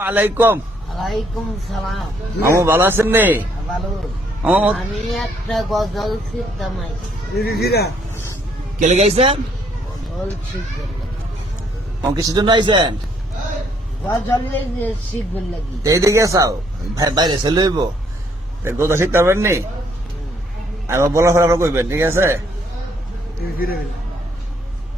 আলাইকুম। ওয়ালাইকুম সালাম। মামু ভালো আছেন নে? ভালো। আমি একটা গজল শিখতাম কেলে গাইছেন? গজল কিসের জন্য আইছেন? গজলে এইদিকে চাও। ভাই বাইরে চলে লইব। গোদা শিখতে পারবেন নি? আমার বলার ফলে কইবেন ঠিক আছে?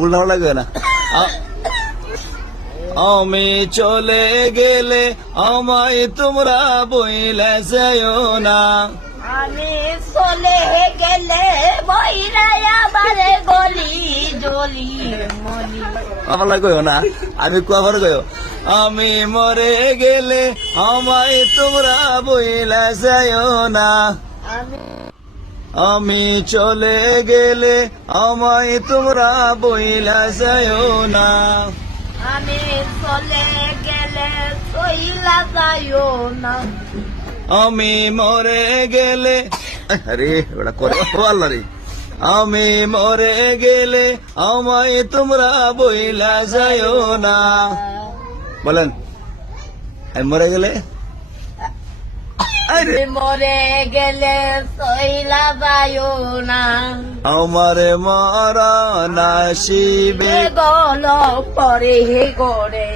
উল্টা লাগে না। আমি চলে গেলে আমায় তোমরা বইলে যেও না। আমি চলে গেলে আবার গলি জলি মলি। আমার লাগে না। আমি কুয়াবার কইও। আমি মরে গেলে আমায় তোমরা বইলে যেও না। আমি আমি চলে গেলে আমায় তোমরা বইলা যাও না। আমি চলে গেলে সইলা যাইও না। আমি মরে গেলে আরে ওটা করে আল্লাহ রে। আমি মরে গেলে আমায় তোমরা বইলা যাও না। বলেন আমি মরে গেলে? মরে গেলে সইলা যাইও না। আমার মরা নাসিবে হে গল পরে হে গড়ে